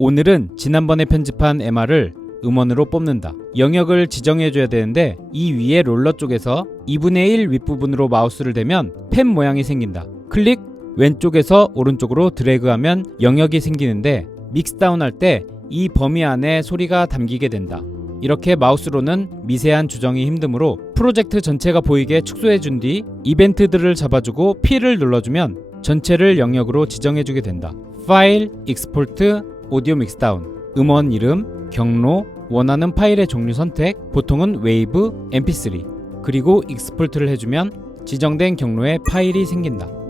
오늘은 지난번에 편집한 MR을 음원으로 뽑는다. 영역을 지정해줘야 되는데 이 위에 롤러 쪽에서 2분의 1 윗부분으로 마우스를 대면 펜 모양이 생긴다. 클릭 왼쪽에서 오른쪽으로 드래그하면 영역이 생기는데 믹스다운 할 때 이 범위 안에 소리가 담기게 된다. 이렇게 마우스로는 미세한 조정이 힘드므로 프로젝트 전체가 보이게 축소해 준 뒤 이벤트들을 잡아주고 P를 눌러주면 전체를 영역으로 지정해주게 된다. 파일, 익스포트, 오디오 믹스다운, 음원 이름, 경로, 원하는 파일의 종류 선택, 보통은 웨이브, mp3, 그리고 익스포트를 해주면 지정된 경로에 파일이 생긴다.